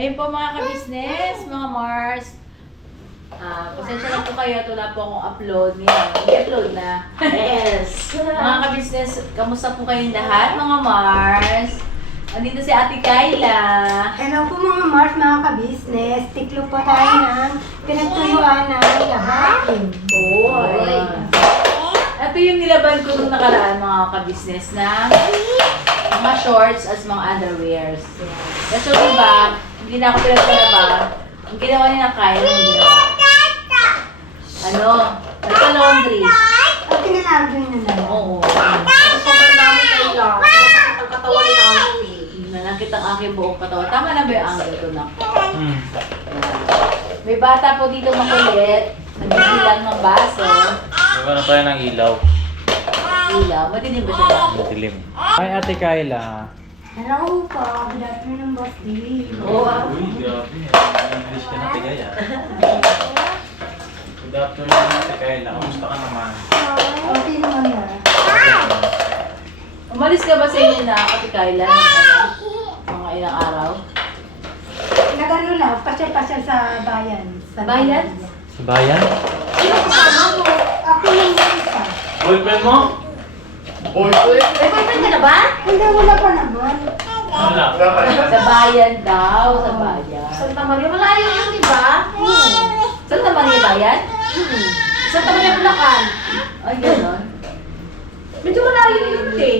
Ayun po mga ka-business, mga Mars. Pasensya lang po kayo at wala po akong upload. Ngayon, i-upload na. Yes! Mga ka-business, kamusta po kayong lahat mga Mars? Andito si Ate Kayla. Hello po mga Mars, mga ka-business. Tiklo po tayo ng pinagtuyuan ng lahatin. Oy. Ito yung nilaban ko nung nakaraan mga ka-business na mga shorts as mga underwears. Kasi diba, hindi na ako pinagkalaba. Ang ginawa niya na kaya yung ginawa. Ano? Nagka-laundry. At tinalagyan na lang. Oo. Sobrang dami kayo. Ang katawan ni Auntie. Nanakit ang aking buong katawan. Tama na ba yung angle ko na? May bata po dito makulit. Nagbibilang ng baso. Magkano tayo ng ilaw? Ilaw. Madilim ba siya? Matilim. Hi Ate Kayla. Hello po, good afternoon, Boss D. Oo. Uy, grabe. English ka na tigay ah. Good afternoon Ate Kayla. Kamusta ka naman? Okay naman na. Umalis ka ba sa inyo na Ate Kayla ng mga ilang araw? Nagano lang, pasyal-pasyal sa bayan. Bayan? Sa bayan? Sino kasama mo? Ako yung isa. Boyfriend mo? May boyfriend ka na ba? Hindi, wala pa naman. Wala. Sa bayan daw. Sa bayan. Santa Maria, malayo yun, di ba? Saan naman yung bayan? Santa Maria, Bulacan. Ay, gano'n. Medyo malayo yun eh.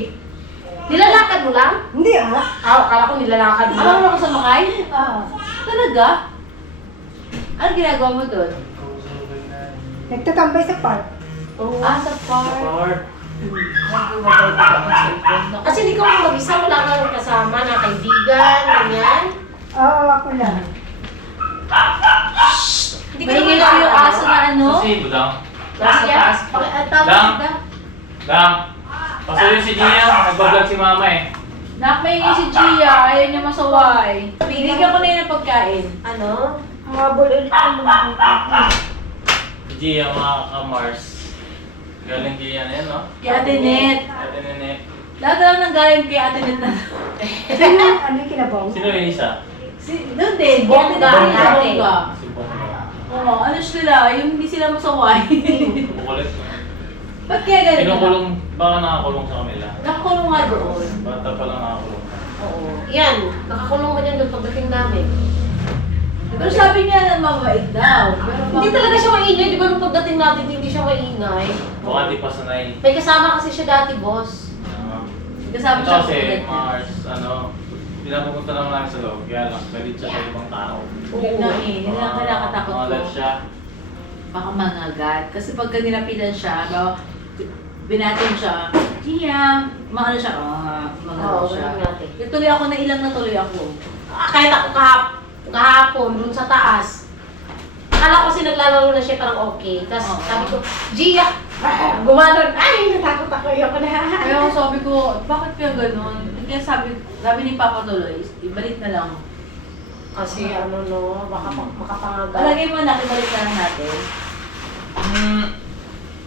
Nilalakad mo lang? Hindi ah. Akala ko nilalakad mo lang. Alam mo na ako sa Makay? Ah, Talaga? Ano ginagawa mo doon? nagtatambay sa park. Sa park. Kasi hindi ka mo mag-isa, wala kang kasama na kaibigan, ganyan. Oo, ako lang. Hindi ka Mahingay naman ko yung aso na ano? Si Budang. Nasa taas. Tama Dang. ka. Dang. Pasuyo si Gia. Nagbablog si mama eh. Nakmaingay si Gia. Ayaw niya masaway. Bigyan ko na yun ng pagkain. Ano? Mabol ulit ang mga Si Gia mga ka-Mars. Galing Gia na yan no? Kay Ate Net. Ate Nene. Lahat na lang ng galing kay Ate Net na. Sino, ano yung kinabaw? Sino yung isa? Doon din. Kay Ate Net Bongga, din sa ate. Bongga. Si Bongga. Oo, ano sila? Yung hindi sila masaway. Kukulit. Ba't kaya ganun? Kinukulong, baka nakakulong sa kanila. Nakakulong nga doon. Bata pa lang nakakulong. Oo. Yan, nakakulong ka dyan doon pagdating namin. Pero sabi niya na mabait daw. Pero Hindi talaga siya maingay, di ba nung pagdating natin hindi siya maingay? Baka di pa sanay. May kasama kasi siya dati, boss. Kasama Ito siya kasi, kulit. Mars, pinapupunta naman namin sa loob, kaya lang, galit siya sa ibang tao. Yun na eh. Yun lang kinakatakot Mga ko. love siya. Baka mangagat. Kasi pagka nilapitan siya, binatin siya, Gia, maano siya, Oo, siya. ganun natin. Yung tuloy ako na ilang na tuloy ako. Kahit ako kahapon, dun sa taas. Akala ko kasi naglalaro na siya parang okay. Tapos Oo. sabi ko, Gia! Gumanon. Ay, natakot ako. Ayoko na. Kaya ako sabi ko, bakit kaya ganun? Kaya sabi ni Papa tuloy, ibalik na lang. Kasi ano no, baka makapangagal. Palagay mo na, ibalik na lang natin.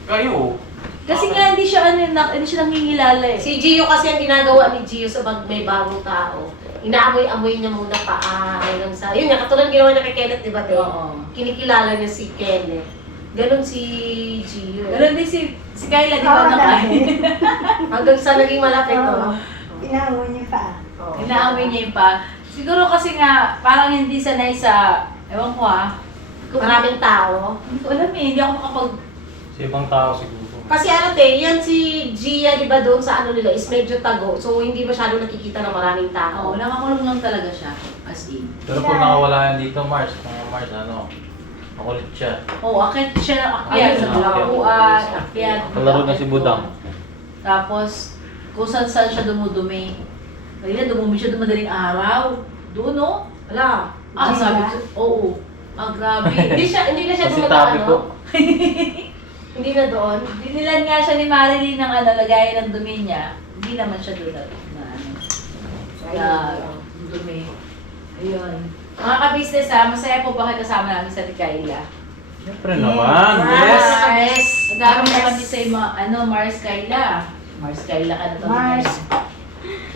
Kayo? Kasi nga hindi siya hindi siya nangingilala eh. Si Gio kasi ang ginagawa ni Gio sa pag may bagong tao. Inaamoy-amoy niya muna paa hanggang sa... Yun nga, katulad ginawa niya kay Kenneth, di ba, te? Oo. Kinikilala niya si Kenneth. Ganon si Gio. Ganun din si Kayla, di ba Oo, nakain? Hanggang sa naging malapit, Oo. no? Inaaway niya pa. Oo. Inaaway niya yung pa. Siguro kasi nga, parang hindi sanay sa, ewan ko Maraming tao. hindi ko alam eh, hindi ako makapag... Sa ibang tao siguro. Kasi ano, te, yan si Gia, di ba, doon sa ano nila, is medyo tago. So, hindi masyado nakikita ng maraming tao. Oo, nakakulong lang talaga siya, as in. Pero kung nakawala yan dito, Mars, makulit siya. Oo, akit siya ng akyat sa Ayun, bulakuan, akyat. Kalaro na si Budang. Tapos, kung saan siya dumudumi. Kanina, dumumi siya madaling araw. Doon, no? Wala. Ah, Gia? sabi ko, oo. Grabe. Hindi na siya Kasi dumadaan, tabi ko. ano? Hindi na doon. Dinilan nga siya ni Marilyn ng lagayan ng dumi niya. Hindi naman siya doon na dumi. Ayun. Mga ka-business masaya po ba kayo kasama namin sa Kayla? Siyempre naman, yes! Yes! Ang dami naman din sa mga, Mars Kayla. Mars Kayla ka na to. Mars.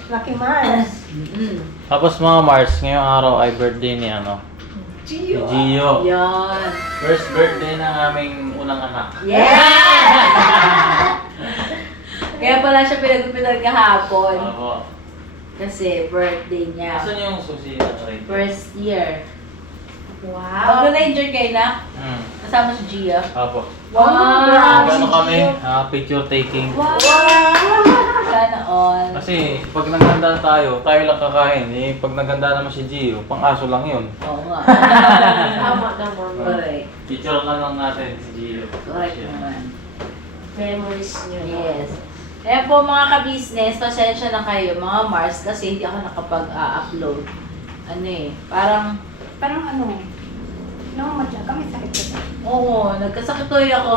Lucky Mars. Tapos mga Mars, ngayong araw ay birthday ni ano? Gio. Ni Gio. Yan. First birthday ng aming unang anak. Yeah! Kaya pala siya pinagupitan kahapon. Opo. Kasi birthday niya. Asan yung susi na rin? First year. Wow. Mag-na-enjoy kayo na? Kasama si Gia. Opo. Wow! Ano kami? Picture taking. Wow! Sana all. Kasi pag naghanda tayo lang kakain. Eh, pag naghanda naman si Gio, pang-aso lang yun. Oo nga. Tama naman. Correct. Picture lang natin si Gio. Correct naman. Memories niyo. Yes. Kaya po mga ka-business, pasensya na kayo mga Mars kasi hindi ako nakapag-upload. Ano eh, parang, Madya kami sakit ko. oo, nagkasakit tuloy ako.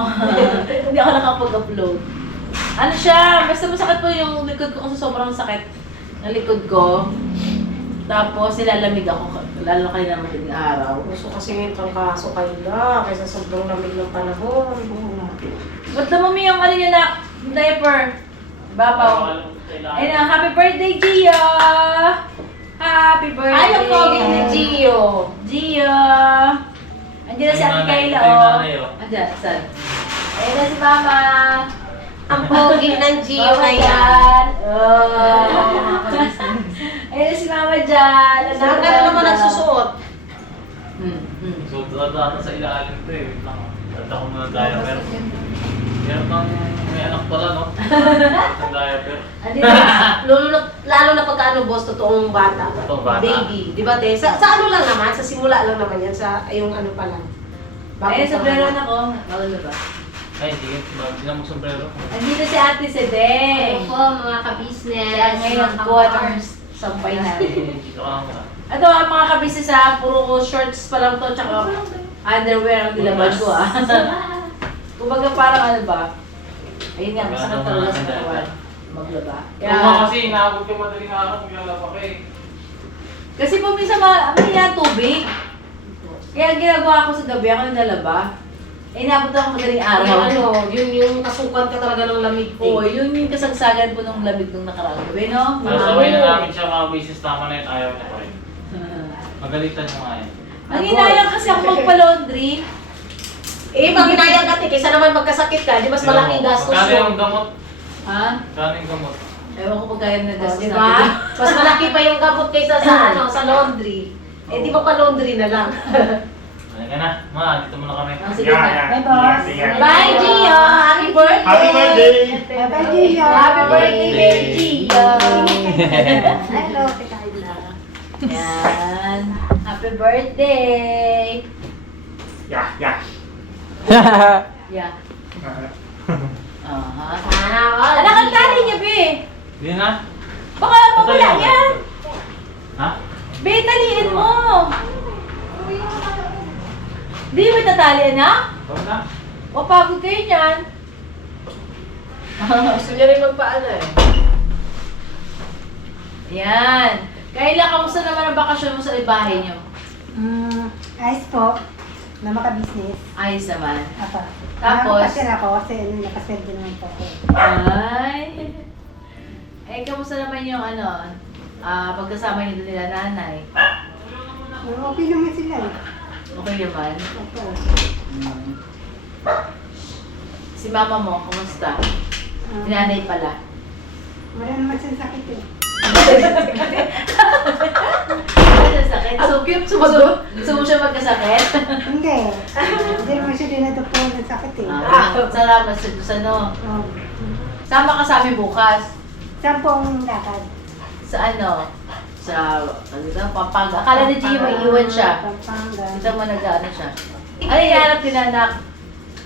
Hindi ako nakapag-upload. Ano siya, basta masakit po yung likod ko kasi sobrang sakit ng likod ko. Tapos nilalamig ako, lalo kayo na madaling araw. Gusto kasi ngayon kang kaso kaila kaysa sobrang lamig ng panahon. Ba't namami yung ano niya na, diaper? Babaw. Ayun na, happy birthday, Gio! Happy birthday! Ay, ang pogi ni Gio. Gio! Andiyan na si Ate Kayla, Ay, oh. nanay, oh. Andiyan, saan? Ayun na si Mama. Ang pogi ng Gio Mama na yan. dyan. Oh. Ayun na si Mama dyan. Saan ka na naman nagsusuot? So, data sa ilalim to eh. Wait lang. Data ko muna tayo. Pero, hirap ng may anak pala, no? Sa diaper. Lalo na pagka ano, boss, totoong bata. Totoong bata. Baby. Di ba, te? Sa ano lang naman, sa simula lang naman yan, sa yung ano pa lang. Ayun, sa meron ako. Bawal na ba? Ay, sige. Hindi na mag-sombrero. Andito si Ate Sedeng. Opo, mga ka-business. Siya ngayon kuha ng sampay natin. Dito ka lang muna. Ito ang mga kabisi sa puro shorts pa lang to, tsaka underwear ang nilaban ko ah. Kumbaga parang ano ba? Ayun nga, masakit talaga sa katawan. Maglaba. Kaya kasi inaabot yung madaling araw, maglalaba ka eh. Kasi po minsan may tubig. Kaya ang ginagawa ko sa gabi, ako naglalaba. Eh, inabot ako madaling araw. Yung ano, yun yung kasukan ka talaga ng lamig. Oo, yun yung kasagsagan po ng lamig nung nakaraang gabi, no? Nasaway na namin siya mga bisis, tama na yun, ayaw niya pa rin. Magalitan mo nga yan. Ang inayang kasi ako magpa-laundry. Eh, pag hinayang ka, te, kaysa naman magkasakit ka, di mas malaking gastos Magkano yun. yung gamot? Ha? Magkano yung gamot? Ewan ko pag kaya na gastos Di natin. ba? Mas malaki pa yung gamot kaysa sa ano, sa laundry. Eh, di ba pa laundry na lang? Halika na, ma, dito muna kami. Ang sige na. Bye, boss. Bye, Gio! Happy birthday! Happy birthday! Bye, Gio! Happy birthday, baby Gio! Hello, Kayla. Yan. Happy birthday! Yeah. Yeah. Aha. Sana all. Anak, ang tali niya, Be! Hindi na. Baka mawala yan! Ha? Be, taliin mo! Di mo tatali, anak? Huwag na. Mapagod kayo niyan. Gusto niya rin magpaano eh. Yan. Kayla, kamusta naman ang bakasyon mo sa bahay niyo? Ayos po. Na maka-business. Ayos naman. Apa. Tapos? Nakapasira ako kasi nakasweldo naman po ako. Ay. Eh, kamusta naman yung ano, pagkasama niyo doon nila nanay? Okay naman sila eh. Okay naman? Opo. Si mama mo, kamusta? Si nanay pala. Wala naman siyang sakit eh. Ano sakit? So, cute. Gusto mo siya magkasakit? Hindi. Hindi naman siya dinado po ng sakit eh. Salamat sa ano. Oh. Sama ka sa amin bukas. Saan po ang lakad? Sa ano? Sa, ano ba? Pampanga. Akala ni Gio may iwan siya. Pampanga. Kita mo nag-ano siya. Ano hinahanap nila, anak?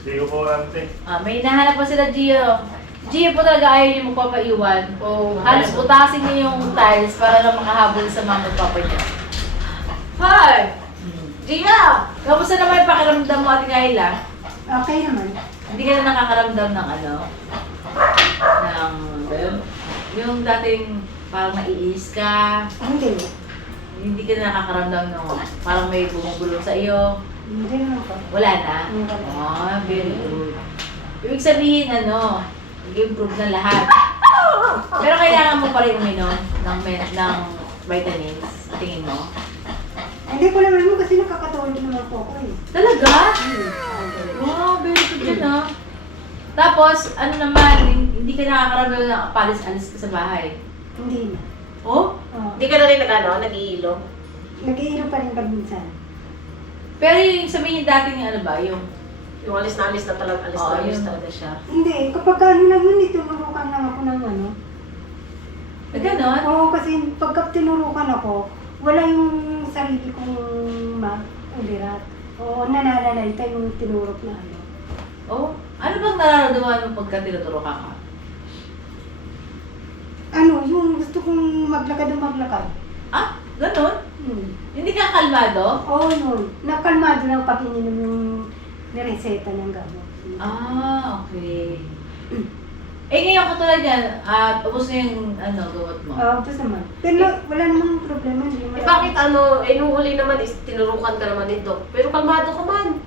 Hindi ko po alam, te. May hinahanap pa sila, Gio. Gio po talaga ayaw niya magpapaiwan. Oo. Halos utasin niya yung tiles para lang makahabol sa mama at papa niya. Hi! Gia! Kamusta naman yung pakiramdam mo, Ate Kayla? Okay naman. Hindi ka na nakakaramdam ng ano? Ng, yung dating parang naiis ka, Hindi. hindi ka na nakakaramdam ng parang may bumubulong sa iyo. Hindi naman po. Wala na? Wala. Very good. Ibig sabihin, nag-improve na lahat. Pero kailangan mo pa rin uminom ng vitamins? Tingin mo? Hindi ko naman mo kasi nakakatulog naman po ako eh. Talaga? Wow, very good yun ah. Tapos, ano naman, hindi ka nakakaramdam na palis-alis ka sa bahay. Hindi na. Oh? Oh. Hindi ka na rin nag-iilo. Nag-iiro pa rin pag minsan. Pero yung sabihin niyo dating ano ba, yung... Yung alis na talaga, alis Oo, na alis yun. talaga siya. Hindi, kapag ano naman, tinurukan lang ako ng ano. Ganon? Oo, kasi pagka tinurukan ako, wala yung sarili kong ulirat. Oo, nananalayta yung tinurok na ano. Oh? Ano bang nararamdaman mo pagka tinuturo ka? Ano, yung gusto kong maglakad ng maglakad. Ah, ganon? Hindi ka kalmado? Oo, yun. Nakalmado lang pag ininom yung nireseta ng gamot. Ah, okay. Eh ngayon katulad yan, ubos na yung gamot mo. Oo, tapos naman. Pero wala namang problema. Hindi Eh bakit nung huli naman is tinurukan ka naman ni Doc. Pero kalmado ka man.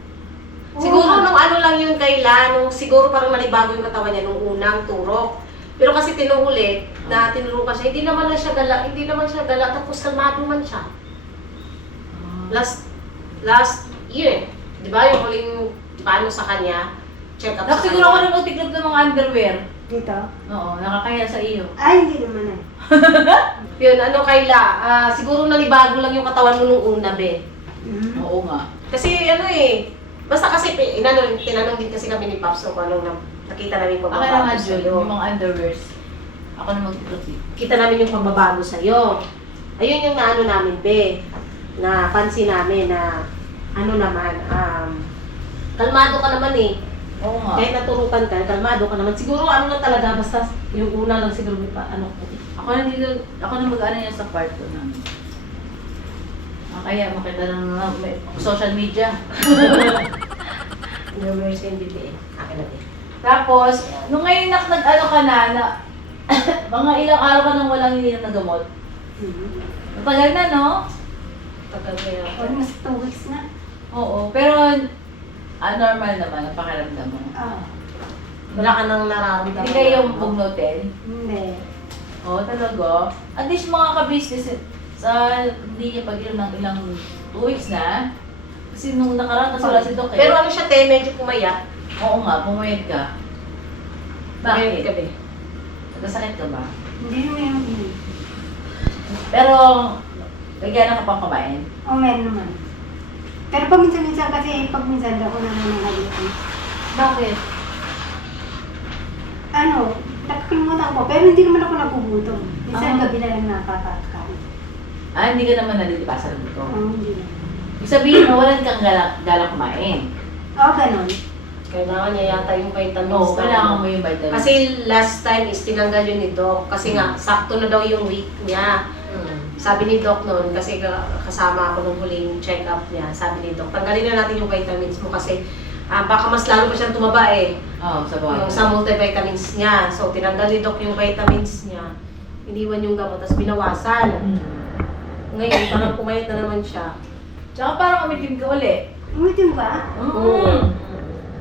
Siguro nung ano lang yun Kayla, nung siguro parang nalibago yung katawan niya nung unang turok. Pero kasi tinuhuli na tinurukan siya, hindi naman siya gala, tapos kalmado man siya. Last year, di ba yung huling paano sa kanya, check up Tapos siguro ako na magtiklop ng mga underwear. Dito? Oo, nakakaya sa iyo. Ay, hindi naman eh. Yun, Kayla, siguro nalibago lang yung katawan mo nung una, be. Oo nga. Kasi basta kasi tinanong din kasi kami ni Pops kung anong nakita namin yung Okay lang nga, pagbabago Jun, sa'yo. yung mga underwears. Ako na magtiklop. Kita namin yung pagbabago sa'yo. Ayun yung naano namin, be. Na pansin namin na kalmado ka naman eh. Oo nga. Kahit naturukan ka, kalmado ka naman. Siguro ano lang talaga, basta yung una lang siguro Ako na mag-ano yan sa kwarto namin. Kaya makita ng social media. Numerous yung bibi eh. Akin natin. Tapos, nung ngayon nag-ano ka na mga ilang araw ka nang walang ininom na gamot. Matagal na, no? Tagal kaya. Almost 2 weeks na. Oo, pero normal naman ang pakiramdam mo. Wala ka nang nararamdaman. Hindi kayo bugnutin. Hindi. Oo, talaga. At least mga ka-business, hindi niya pag-inom ng ilang 2 weeks na. Kasi nung nakaraan, kasi wala si Doc eh. Pero ano siya, medyo pumayat. Oo nga, pumayad ka. Pumayat ka, Bakit? be. Nagkasakit ka ba? Hindi naman yung Pero, gagana ka pang kumain? Oo, meron naman. Pero paminsan-minsan kasi, pag minsan ako nananalitan. Bakit? Ano, nakakalimutan ko, pero hindi naman ako nagugutom. Minsan gabi na lang nakakakain. Hindi ka naman nalilipasan ng buto. Oo, hindi na. Ibig sabihin, walan kang gala kumain. Oo, ganun. Kailangan niya yata yung vitamins. Oo, na- kailangan mo yung vitamins. Kasi last time is tinanggal yun ni Doc. Kasi nga, sakto na daw yung weight niya. Sabi ni Doc noon, kasi kasama ako nung huling check-up niya, sabi ni Doc, tanggalin na natin yung vitamins mo kasi baka mas lalo pa siyang tumaba eh. Oo, sa bagay. Yung sa multivitamins niya. So, tinanggal ni Doc yung vitamins niya. Iniwan yung gamot, tapos binawasan. Ngayon, parang pumayat na naman siya. Tsaka parang umitim ka uli. Umitim ba?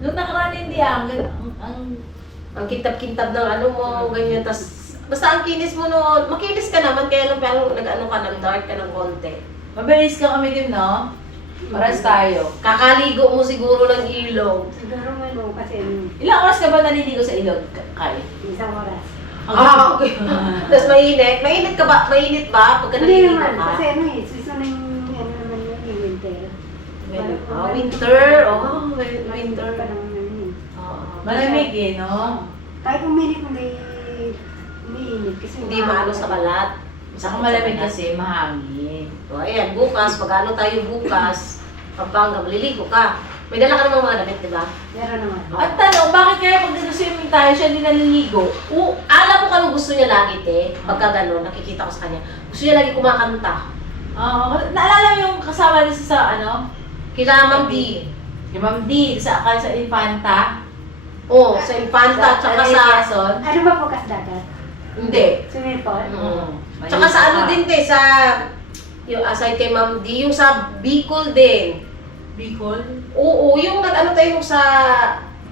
Nung nakaraan hindi ang Ang kintab-kintab ng ano mo, ganyan, tas basta ang kinis mo noon, makinis ka naman, kaya lang parang nag-ano ka, nag-dark ka ng konti. mabilis kang umitim, no? Paras tayo. Kakaligo mo siguro ng ilog. Siguro ano, kasi Ilang oras ka ba naliligo sa ilog, Kai? isang oras. Okay. Tapos mainit. Mainit ka ba? Mainit ba? Pagka Hindi naliligo naman, ka? kasi ano eh, season na yung ano naman yung winter. Winter. Oh, winter. Pa naman yun eh. Malamig eh, no? Kahit umiinit, hindi umiinit kasi Hindi maano sa balat. Saka malamig kasi, mahangin. So, ayan, bukas, pag-ano tayo bukas, Pampanga, maliligo ka. May dala ka namang mga damit, di ba? meron naman. At tanong, bakit kaya pag nag-swimming tayo, siya hindi naliligo? Alam mo kanong gusto niya lagi, te? Pagka gano'n, nakikita ko sa kanya. Gusto niya lagi kumakanta. Naalala mo yung kasama niya sa Kila Ma'am D. Yung Ma'am D, sa Infanta. Oo, sa Infanta, tsaka sa... Quezon. Ano ba bukas dagat? Hindi. Swimming pool? Tsaka sa ano din, te, sa... Yung aside kay Ma'am D, yung sa Bicol din. Bicol? Oo, yung nag-ano tayo sa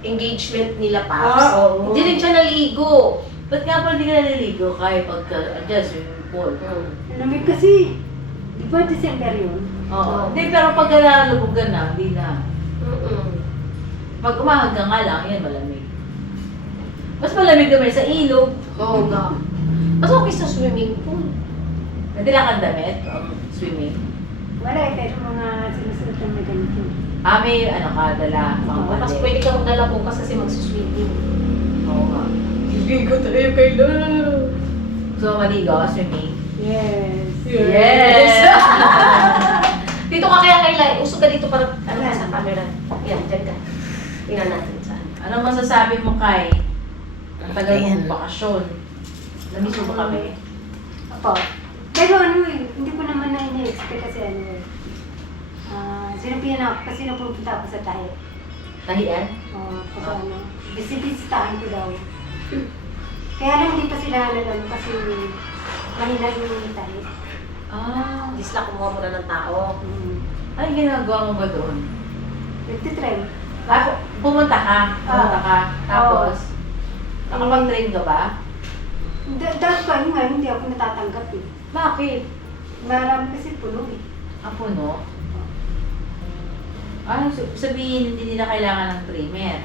engagement nila, Paps. Oo. Hindi rin siya naligo. Ba't nga pala hindi ka naliligo? Kaya pagka, swimming pool. Ang lamig kasi. Di ba December yun? Oo. Hindi, pero pag nalulubog ka na, hindi na. Pag umahag ka nga lang, yan malamig. Mas malamig naman sa ilog. Oo nga. Mas okay sa swimming pool. Hindi lang kang damit, swimming. Wala eh, pero mga sinusunod na ganito. May ano ka, dala, mga Mas balik. pwede kang magdala bukas kasi magsuswimming. Oo nga. Hindi ko tayo kayo. So, maligo, swimming. Yes. Yes! Dito ka kaya kay usog ka dito para ano ka sa camera. Yan, dyan ka. Tingnan natin saan. Anong masasabi mo kay? Ang tagal mong bakasyon. Namiss mo ba kami? Opo. Pero ano eh, hindi ko naman na ini-expect kasi ano eh. Sinabihan ako kasi napupunta ako sa tayo. Tahian? Kasi ano, bisitahan ko daw. Kaya lang hindi pa sila ano kasi mahina yung tayo. Disla kumuha muna ng tao. Ano ginagawa mo ba doon? Nagtitry. Pumunta ka. Tapos, nakapag-train ka ba? Dahil pa yun nga, hindi ako natatanggap eh. Bakit? Marami kasi puno eh. Puno? Sabihin, hindi nila kailangan ng trimmer.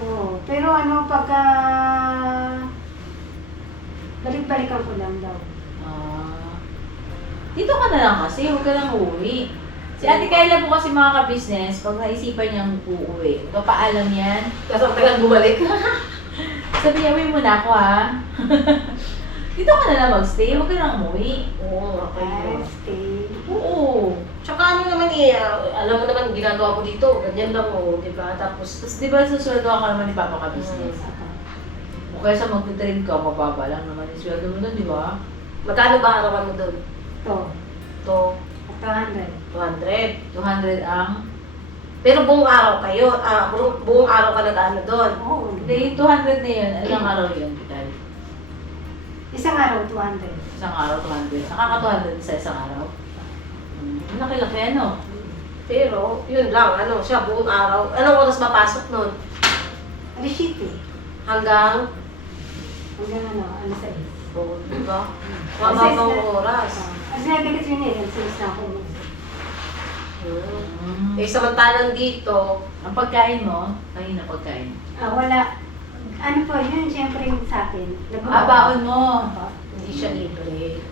Oo, pero ano pagka balik-balikan ko lang daw. Dito ka na lang kasi, huwag ka lang uuwi. Si Ate Kayla po kasi mga ka-business, pag naisipan niyang uuwi, papaalam yan. Kasi ang tagal bumalik. Sabi niya, uwi muna ako ha. Dito ka na lang magstay, huwag ka lang umuwi. Oo, okay. Stay. Oo. Tsaka ano naman alam mo naman ginagawa ko dito, ganyan lang di ba? Tapos, Tapos di ba susunod ka naman ni Papa ka-business? O kaya sa mag-train ka, mababa lang naman yung sweldo mo doon, di ba? magkano ba arawan mo doon? To. To, 200. 200. 200 ang... Pero buong araw kayo, buong araw ka nag-ano doon. Oo. Hindi, 200 na yun. Ilang araw yun, Vital? Isang araw, 200. Isang araw, 200. Nakaka-200 sa isang araw. Laki-laki ano? Pero, yun lang, siya buong araw. Anong oras mapasok nun? Receipt eh. Hanggang, Hanggang ano sa is. oh, di ba? Mababang oras. Kasi natin kasi yun eh, since na ako. Eh, samantalang dito, Ang pagkain mo, kanina pagkain. Wala. Ano po, yun siyempre yung sa akin. Baon mo. hindi siya libre.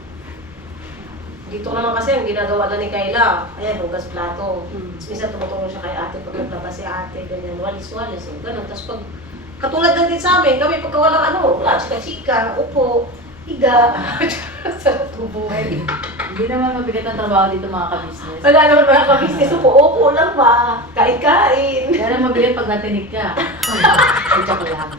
Dito naman kasi ang ginagawa na ni Kayla, ayan, hugas plato. Minsan tumutulong siya kay ate pag naglabas si ate, ganyan, walis-walis, ganun. Tapos pag, katulad na din sa amin, kami pagka walang wala, chika-chika, upo, higa. Sarap ng buhay. Hindi naman mabigat ang trabaho dito mga ka-business. Wala naman mga ka-business, upo lang ba? Kain-kain. Kaya lang mabigat pag natinig ka. Ay, joke lang.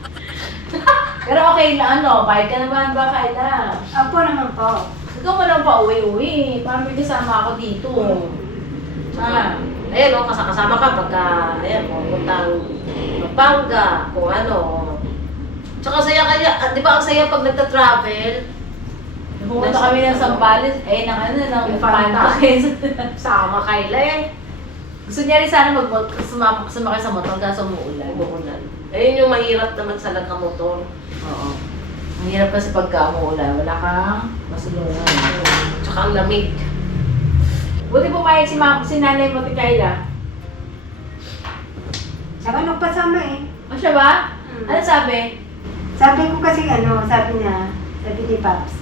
Pero okay na bayad ka naman ba, Kayla? Apo naman po. Ikaw mo lang pa uwi-uwi. Parang may kasama ako dito. Ayan kasama ka pagka, ayan, pupuntang Pampanga, kung ano. Tsaka saya kaya, di ba ang saya pag nagta-travel? Pumunta kami ng Sambales, ng Infanta. Pantaques. Sama Kayla eh. Gusto niya rin sana sumakay sa motor kaso umuulan. Umuulan. Ayun yung mahirap naman sa nagkamotor. Oo. Ang hirap kasi pagka umuulan, wala kang masulungan. Tsaka ang lamig. Buti pumayag si Nanay mo, Kayla. Saka nagpasama eh. O siya ba? Ano sabi? Sabi ko kasi sabi ni Paps,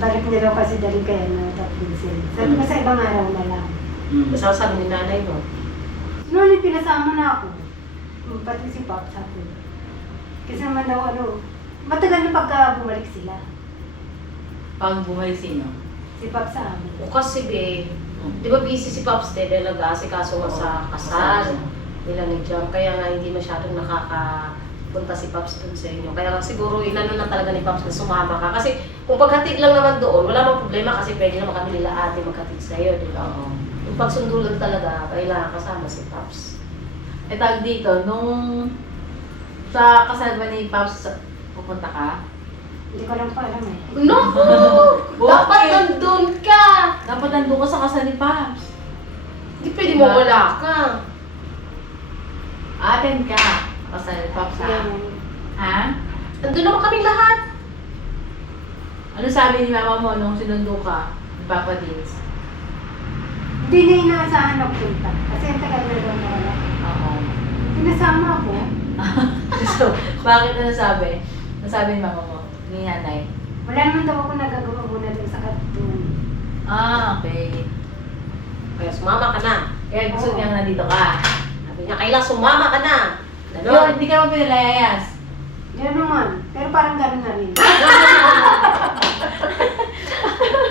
balik niya daw kasi dali kay Top Vincent. Sabi ko sa ibang araw na lang. Basta sabi ni nanay mo. Noon pinasama na ako. Pati si Paps sabi. Kasi naman daw matagal na pagka bumalik sila. Pag bumalik sino? Si Paps sa amin. O kasi di ba busy si Pops din nag-aasikaso nga sa kasal nila ni John. Kaya nga hindi masyadong nakakapunta si Pops dun sa inyo. Kaya siguro inano na talaga ni Pops na sumama ka. Kasi kung paghatid lang naman doon, wala mang problema kasi pwede naman kami nila ate maghatid sa'yo, di ba? Oo. Yung pagsundo lang talaga, kailangan kasama si Pops. Tag dito, nung sa kasal ba ni Pops, pupunta ka? Hindi ko lang pa alam eh. No! Dapat nandun ka! Dapat nandun ka sa kasal ni Pops. Hindi pwede mo wala ka. Attend ka. Kasal ni Pops ha? Yan. Ha? Nandun naman kaming lahat. Ano sabi ni mama mo nung sinundo ka? Ni Papa Dins? Hindi niya inaasahan na punta. Kasi ang tagal na daw nawala. Oo. Pinasama ako. So, bakit na nasabi? Nasabi ni mama mo? Ni nanay? Wala naman daw ako nagagawa muna doon sa katulong. Ah, okay. Kaya sumama ka na. Kaya gusto Oo. niya nandito ka. Sabi niya, Kayla, sumama ka na. Yun, Ganon. hindi ka naman pinalayas. Yan naman. Pero parang gano'n na rin.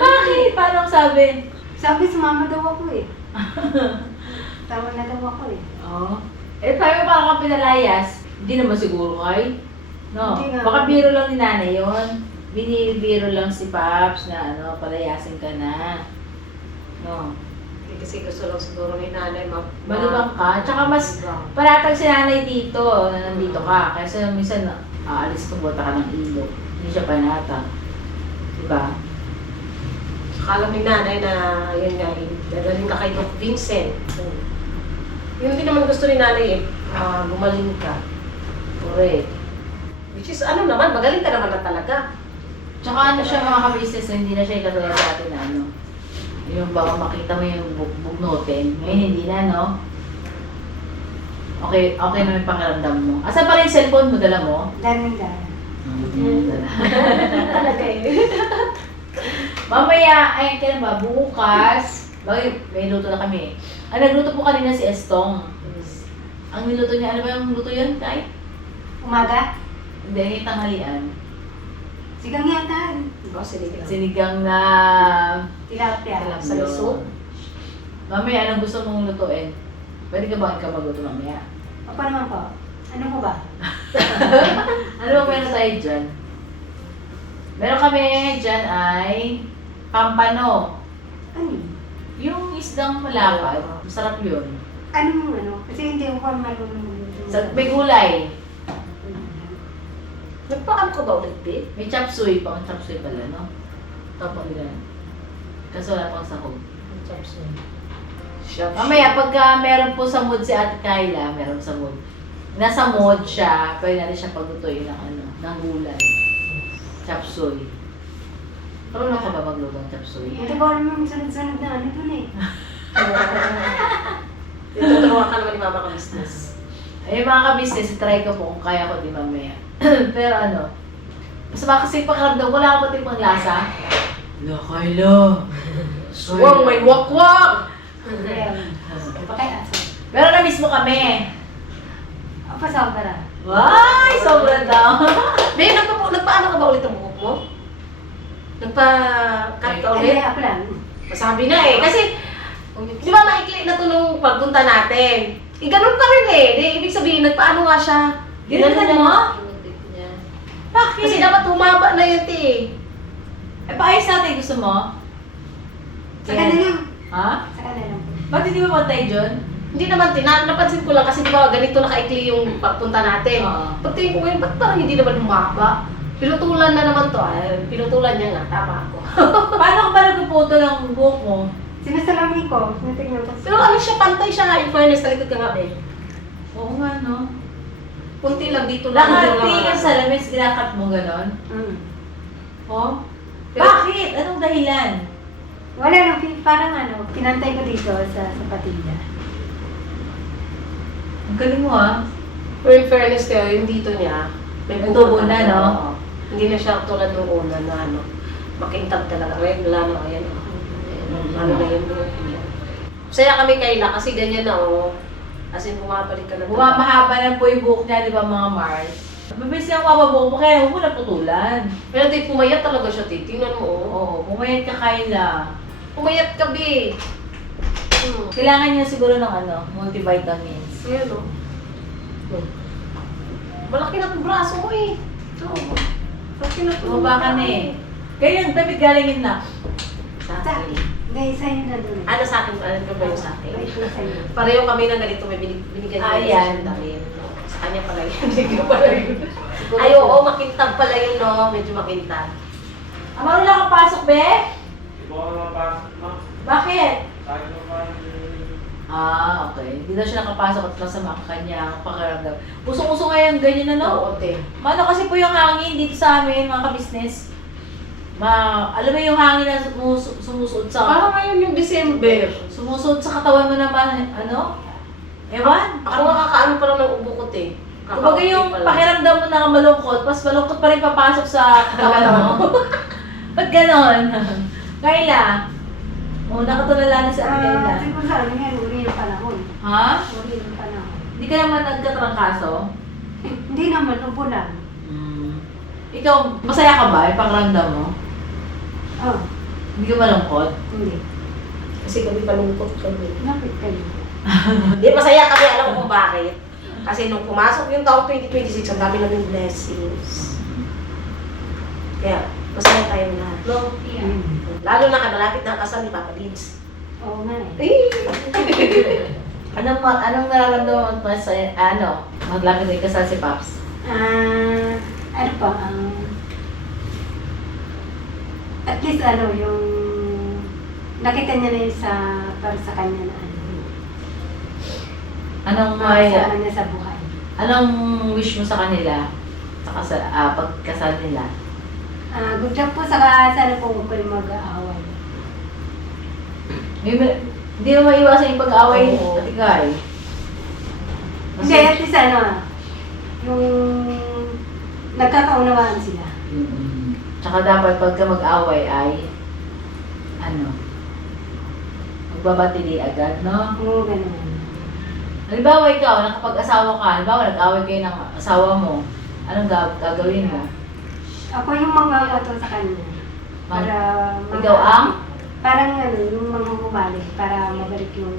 Bakit? Paano ang sabi? Sabi, sumama daw ako eh. Tawa na daw ako eh. Oo. Eh, tayo parang ka pinalayas. Hindi naman siguro kay. No? Hindi nga. Baka biro lang ni nanay yun. Binibiro lang si Paps na ano, palayasin ka na. No? Kasi gusto lang siguro ni nanay Malubang ka. Tsaka mas paratag si nanay dito na nandito ka. Kasi minsan aalis ka, buta ka ng ilog. Hindi siya panatag. Diba? Akala ni nanay na yun nga, dadalhin ka kay Doc Vincent. Yun din naman gusto ni nanay gumaling ka. Correct. Which is ano naman, magaling ka naman na talaga. Tsaka ano siya mga ka-business, hindi na siya katulad sa atin na ano. Yung baka makita mo yung bugnutin. Ngayon hindi na, no? Okay, okay na yung pakiramdam mo. Asan pa rin yung cellphone mo? Dala mo? Daming gano'n. Dala. Talaga eh. Mamaya, ay kailan ba? Bukas. Bakit? May luto na kami. Ang nagluto po kanina si Estong. Ang niluto niya, ano ba yung luto yun, Tay? Umaga, Hindi, yung tanghalian. sigang yata. Oh, sige. Sinigang na... Tilapia. Sa luso? Mamaya, anong gusto mong lutuin? Pwede ka ba ikaw magluto mamaya? O pa naman po? Ano po ba? Ano ba meron tayo dyan? Meron kami dyan ay pampano. Ano yun? Yung isdang malapad, masarap yun. Anong ano? Kasi hindi ko pa marunong. May gulay. Nagpaano ka ba ulit, babe? May chop suey pa. Ang chop suey pala, no? Tapos nila. Kaso wala pang sahog. Mamaya, pagka meron po sa mood si Ate Kayla, meron sa mood. Nasa mood siya, pwede natin siya paglutuin ng ano, ng gulay. Chop suey. Marunong ka ba magluto ng chop suey? Hindi ko alam yung sunod-sunod na ano dun eh. Tuturuan ka naman ni mama ka business. Ay, mga ka-business, try ko po kung kaya ko din mamaya. Pero ano, masama kasi pakiramdam, wala akong pati pang lasa. Wala, Kayla. Wow, may wakwak! Ayan. Pakay aso. Pero na-miss mo kami. O pa sobra. Ay, sobrang daw. Babe, nagpaano ka ba ulit ang buhok mo? Nagpa-cut ka ulit? Ay, ako lang. Masabi na eh. Kasi, di ba maikli na to nung pagpunta natin? Ganun ka rin eh. Di, ibig sabihin, nagpaano nga siya? Ginagawa mo? Ginugit niya. Bakit? Kasi dapat humaba na yun eh. Eh, paayos natin, gusto mo? Sa kanila. Ha? Sa kanila. Ba't hindi mo pantay dyan? Hindi naman, napansin ko lang kasi di ba ganito nakaikli yung pagpunta natin. Oo. Pagtingin ko ngayon, ba't parang hindi naman humaba? Pinutulan na naman to. Ay, pinutulan niya nga, tama ako. Paano ka ba nagpuputo ng buhok mo? Sinasalamin ko. Natignan ko. Pero ano siya, pantay siya nga, in fairness, talikod ka nga eh. Oo nga, no? Kunti lang dito lang. Nakati ka sa lamis, ginakat mo ganon? Oh? Bakit? Anong dahilan? Wala lang. Parang ano, pinantay ko dito sa patilla. Ang galing mo, ha? Pero in fairness kayo, yung dito niya, may May tubo na, no? Oo. Hindi na siya tulad ng una na ano, makintab talaga. Ngayon, wala na, ayan. Ano na yun, Masaya kami Kayla kasi ganyan na, oh. As in, bumabalik ka na. Mahaba na po yung buhok niya, di ba mga Mars? Mabilis niya ang mababuhok mo, kaya huwag mo na putulan. Pero di, pumayat talaga siya, tingnan mo, oh. Oo, pumayat ka, Kayla. Pumayat ka, be. Kailangan niya siguro ng ano, multivitamins. Ayan, oh. Malaki na itong braso mo, eh. Ito. Malaki na ito. Bumaba ka na eh. Kaya yung damit galingin na. Sa Sa akin. Hindi, sa'yo na doon. Ano sa akin? Ano ba yung sa akin? Ay, ito sa'yo. Pareho kami ng ganito, may binigyan niya Ayan. sa dahil. Sa kanya pala yun, hindi ko pala yun. Ay, oo, makintab pala yun, no? Medyo makintab. Amaro lang ka pasok, be? Hindi ko ako mapasok, ma. Bakit? Sabi ko pa, Ah, okay. Hindi na siya nakapasok at masama ang kanyang pakiramdam. Usong-uso nga yung ganyan na, no? Oo, te. Mano kasi po yung hangin dito sa amin, mga ka-business. alam mo yung hangin na sumusuot sa Parang ngayon yung December. sumusuot sa katawan mo naman, ano? Ewan. Ako nakakaano pa lang ng ubo ko, te. Kumbaga yung pakiramdam mo na malungkot, mas malungkot pa rin papasok sa katawan mo. Ba't ganon? Kayla? Nakatulala na si Ate Kayla. Siguro sa ano yan, uri ng panahon. Ha? Uri ng panahon. Hindi ka naman nagkatrangkaso? Hindi naman, upo lang. Ikaw, masaya ka ba? Yung pakiramdam mo? Oh, Hindi ka malungkot? hindi. Kasi kami palungkot kami. Napit kayo. Hindi, masaya kami. Alam ko kung bakit. Kasi nung pumasok yung taong 2026, ang dami namin blessings. Kaya, masaya tayo lahat. No? Lalo na malapit na kasal ni Papa Lids. Oo nga eh. Anong nararamdaman mo sa, maglapit na kasal si Paps? Ano pa, at least yung nakita niya na yun para sa kanya na Anong sa kanya sa buhay. Anong wish mo sa kanila? Pagkasal nila? Good job po, saka sana po huwag kayo mag-aaway. Hindi mo maiwasan yung pag-away, Oo. Ate Kay. Hindi, at least yung nagkakaunawaan sila. Tsaka dapat pagka mag-away ay, magbabatili agad, no? Oo, ganun. Halimbawa ikaw, nakapag-asawa ka, halimbawa nag-away kayo ng asawa mo, anong gagawin mo? Ako yung mga ato sa kanya. Para Ikaw ang? Parang yung mga humali, para mabalik yung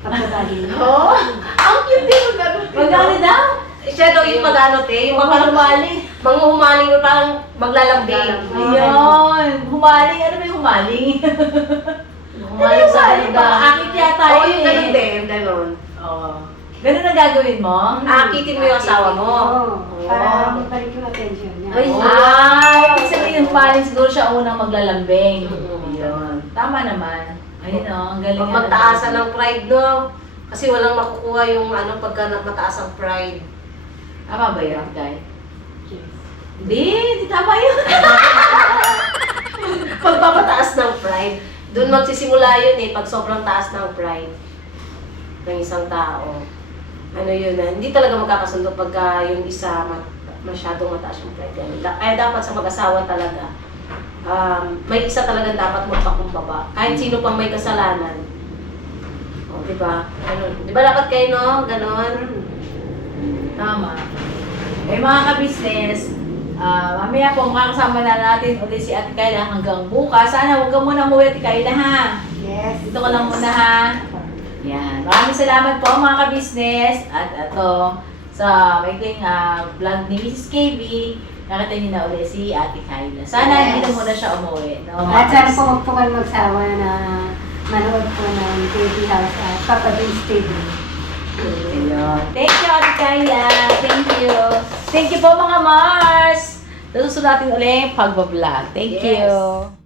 pagkabali. Oo! Ang cute din yung gano'n. Magkano daw? Siya daw yung mag-ano, te. Yung Parang parang humaling. mga humaling yung parang maglalambing. Ayun. Humaling. Ano ba yung humaling? Humaling sa handa. Akit yata Oo, yun yung gano'n eh. din, gano'n. Oo. Ganun ang gagawin mo? Akitin mo yung asawa mo. Oo, para mabalik yung attention niya. Ay, Ibig sabihin yung humaling siguro siya unang maglalambing. Ayun. Tama naman. Ayun o, ang galing. Pag magtaasan ng pride, no? Kasi walang makukuha yung pagka mataas ang pride. Tama ba yun, Guy? Hindi tama yun. Pagpapataas ng pride, doon magsisimula yun eh, pag sobrang taas ng pride ng isang tao. Hindi talaga magkakasundo pagka yung isa masyadong mataas yung pride. Kaya dapat sa mag-asawa talaga, may isa talaga dapat magpakumbaba. Kahit sino pang may kasalanan. O, diba? Diba dapat kayo, no? Ganon. Tama. Eh mga ka-business, mamaya po makakasama na natin ulit si Ate Kayla hanggang bukas. Sana huwag ka muna umuwi, Ate Kayla, ha? Yes. Dito ka lang muna, ha? Yan. Maraming salamat po mga ka-business. At ito, sa maikling vlog ni Mrs. KB, nakita niyo na ulit si Ate Kayla. Sana hindi na muna siya umuwi. No, At sana po huwag po kayo magsawa na manood po ng TV House at Papa D's TV. Ayun. Thank you, Ate Kayla. Thank you. Thank you po mga Mars. Susunod natin ulit yung pagbablog. Thank Yes. you.